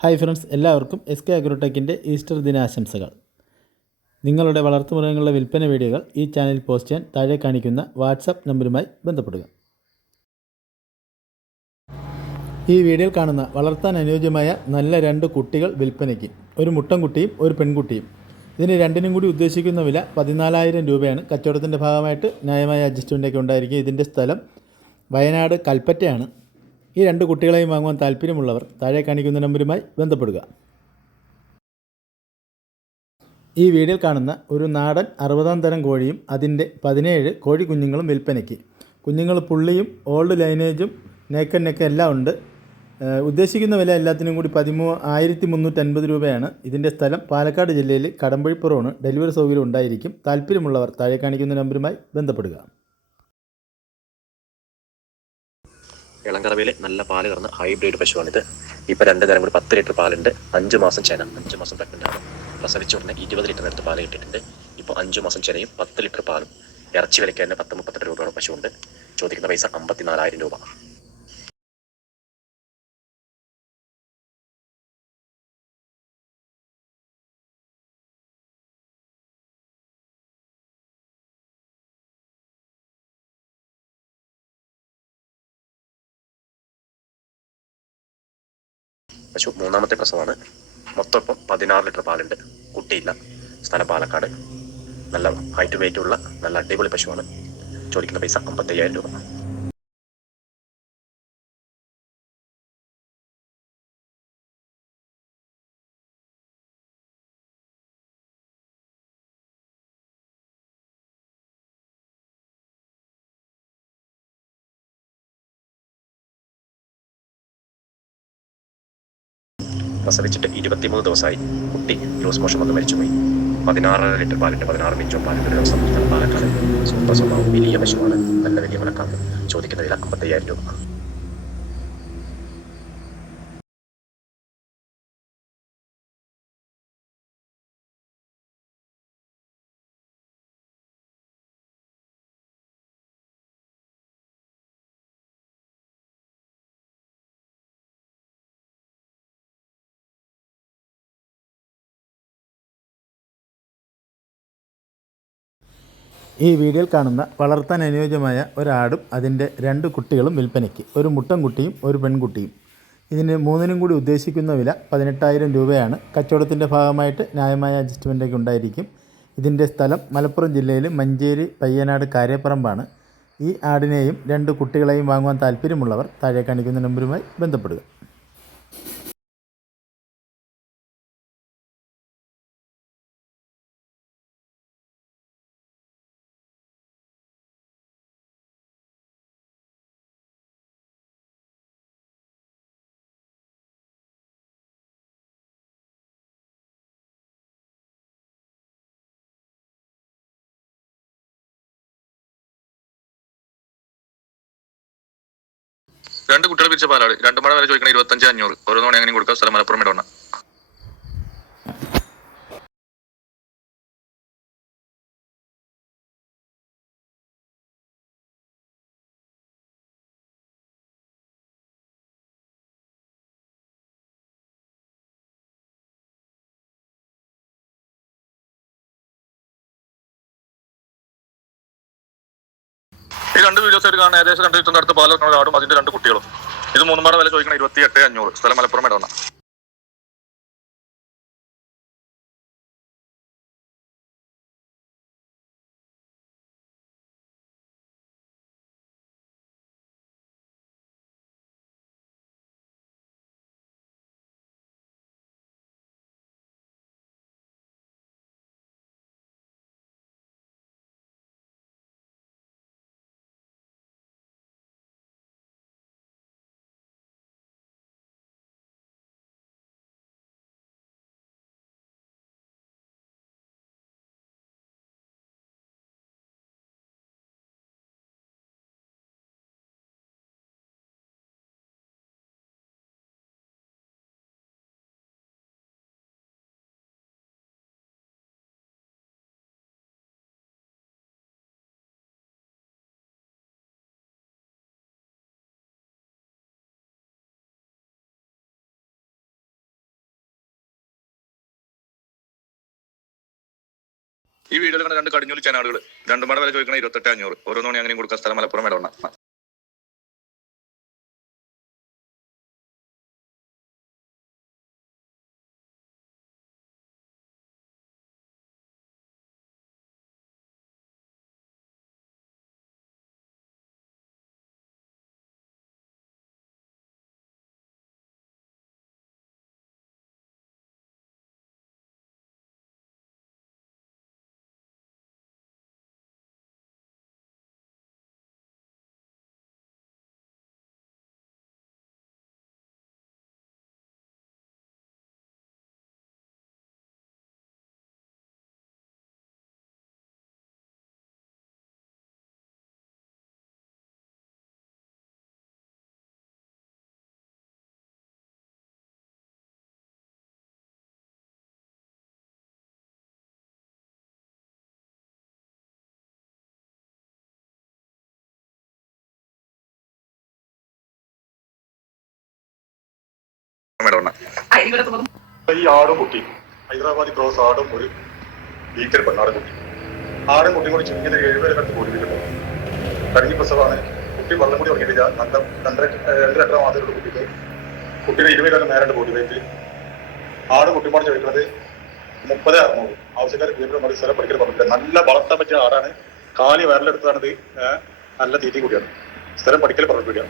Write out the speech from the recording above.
Hi friends, എല്ലാവർക്കും SK അഗ്രോടെക്കിൻ്റെ Easter ദിനാശംസകൾ. നിങ്ങളുടെ വളർത്തുമൃഗങ്ങളുടെ വിൽപ്പന വീഡിയോകൾ ഈ ചാനലിൽ പോസ്റ്റ് ചെയ്യാൻ താഴെ കാണിക്കുന്ന വാട്സാപ്പ് നമ്പറുമായി ബന്ധപ്പെടുക. ഈ വീഡിയോയിൽ കാണുന്ന വളർത്താൻ അനുയോജ്യമായ നല്ല 2 കുട്ടികൾ വിൽപ്പനയ്ക്ക്. ഒരു മുട്ടൻകുട്ടിയും ഒരു പെൺകുട്ടിയും. ഇതിന് രണ്ടിനും കൂടി ഉദ്ദേശിക്കുന്ന വില 14,000 രൂപയാണ്. കച്ചവടത്തിൻ്റെ ഭാഗമായിട്ട് ന്യായമായ അഡ്ജസ്റ്റ്മെൻ്റൊക്കെ ഉണ്ടായിരിക്കും. ഇതിൻ്റെ സ്ഥലം വയനാട് കൽപ്പറ്റയാണ്. ഈ 2 കുട്ടികളെയും വാങ്ങുവാൻ താല്പര്യമുള്ളവർ താഴെ കാണിക്കുന്ന നമ്പറുമായി ബന്ധപ്പെടുക. ഈ വീഡിയോയിൽ കാണുന്ന ഒരു നാടൻ 60-ാം തരം കോഴിയും അതിൻ്റെ 17 കോഴി കുഞ്ഞുങ്ങളും വിൽപ്പനയ്ക്ക്. കുഞ്ഞുങ്ങൾ പുള്ളിയും ഓൾഡ് ലൈനേജും നെക്ക് എല്ലാം ഉണ്ട്. ഉദ്ദേശിക്കുന്ന വില എല്ലാത്തിനും കൂടി 1350 രൂപയാണ്. ഇതിൻ്റെ സ്ഥലം പാലക്കാട് ജില്ലയിൽ കടമ്പഴിപ്പുറമാണ്. ഡെലിവറി സൗകര്യം ഉണ്ടായിരിക്കും. താല്പര്യമുള്ളവർ താഴെ കാണിക്കുന്ന നമ്പറുമായി ബന്ധപ്പെടുക. ഇളങ്കറവയിലെ നല്ല പാല് കറന്ന ഹൈബ്രിഡ് പശുവാണിത്. ഇപ്പോൾ 2 തരം കൂടി 10 ലിറ്റർ പാലുണ്ട്. 5 മാസം ചെന, 5 മാസം പ്രഗ്നൻ്റ് ആണ്. പ്രസവിച്ച ഉടനെ 20 ലിറ്റർ നേരത്തെ പാല് കിട്ടിയിട്ടുണ്ട്. ഇപ്പോൾ 5 മാസം ചെനയും 10 ലിറ്റർ പാലും. ഇറച്ചി വിലയ്ക്ക് തന്നെ 10-38 രൂപയുടെ പശുവുണ്ട്. ചോദിക്കുന്ന പൈസ 54,000 രൂപ. പശു 3ാമത്തെ പ്രസവമാണ്. മൊത്തം ഇപ്പം 16 ലിറ്റർ പാലുണ്ട്. കുട്ടിയില്ല. സ്ഥലം പാലക്കാട്. നല്ല ഹൈറ്റ് വെയിറ്റ് ഉള്ള നല്ല അടിപൊളി പശുവാണ്. ചോദിക്കുന്ന പൈസ 55,000 രൂപ. പ്രസവിച്ചിട്ട് 23 ദിവസമായി. കുട്ടി ലൂസ് മോഷൻ വന്ന് മരിച്ചുപോയി. 16 ലിറ്റർ പാലിൻ്റെ 16 മിനിറ്റോ പാലിൻ്റെ ഒരു ദിവസം സ്ഥലം പാലക്കാട്. സൂപ്പർ സ്വഭാവം, വലിയ പശുവാണ്. നല്ല വലിയ മലക്കാണ്. ചോദിക്കുന്ന വില 55,000 രൂപ. ഈ വീഡിയോയിൽ കാണുന്ന വളർത്താൻ അനുയോജ്യമായ ഒരാടും അതിൻ്റെ 2 കുട്ടികളും വിൽപ്പനയ്ക്ക്. ഒരു മുട്ടൻകുട്ടിയും ഒരു പെൺകുട്ടിയും. ഇതിന് 3നും കൂടി ഉദ്ദേശിക്കുന്ന വില 18,000 രൂപയാണ്. കച്ചവടത്തിൻ്റെ ഭാഗമായിട്ട് ന്യായമായ അഡ്ജസ്റ്റ്മെൻ്റൊക്കെ ഉണ്ടായിരിക്കും. ഇതിൻ്റെ സ്ഥലം മലപ്പുറം ജില്ലയിൽ മഞ്ചേരി പയ്യനാട് കാരേപ്പറമ്പാണ്. ഈ ആടിനെയും 2 കുട്ടികളെയും വാങ്ങുവാൻ താല്പര്യമുള്ളവർ താഴെ കാണിക്കുന്ന നമ്പറുമായി ബന്ധപ്പെടുക. രണ്ട് കുട്ടികൾ പിരിച്ച പാലാണ്. 2 മഴ വരെ ചോദിക്കണം 25,500. ഓരോ തവണ എങ്ങനെ കൊടുക്കാം. സ്ഥലം മലപ്പുറം ഇടവണ്ണ. ഈ 2 വീഡിയോസ് ആയിട്ട് കാണുന്ന ഏകദേശം 2 ലിറ്ററിന്റെ അടുത്ത് പാൽ വെക്കുന്ന ആടും അതിന്റെ 2 കുട്ടികളും. ഇത് 3 മഴ വില ചോദിക്കണം 28,500. സ്ഥലം മലപ്പുറം ഇടവണ്ണ. ഈ വീഡിയോയിൽ കണ്ട രണ്ട് കടിഞ്ഞൂല് ചാനാടുകൾ രണ്ടും പാടെ വില ചോദിക്കണം 28,500. ഓരോന്നോണി അങ്ങനെയും കൊടുക്കുക. സ്ഥലം മലപ്പുറം ഇടവണ്ണ. ഈ ആടും കുട്ടി ഹൈദരാബാദി ക്രോസ് ആടും ഒരു വീക്കൽ പെണ്ണാടും കുട്ടി. ആടും കുട്ടിയും കൂടി ചുരുങ്ങിയത് 70 പോയിട്ടുണ്ടാവും. കഴിഞ്ഞ പ്രസവമാണ്. കുട്ടി വെള്ളം കൂടി ഉറങ്ങിയിട്ടില്ല. നല്ല 2-2.5 മാസത്തിലുള്ള കുട്ടിക്ക് കുട്ടിയുടെ 20 നേരിട്ട് പോയി വെയിറ്റ്. ആടും കുട്ടിയുമാണ് ചോദിക്കുന്നത് 30,600. ആവശ്യക്കാർ വീട്ടിൽ സ്ഥലം പഠിക്കൽ പറഞ്ഞില്ല. നല്ല വളർത്താൻ പറ്റിയ ആടാണ്. കാലി വയറിലെടുത്തതാണിത്. നല്ല തീറ്റയും കൂടിയാണ്. സ്ഥലം പഠിക്കൽ പറഞ്ഞിട്ടില്ല.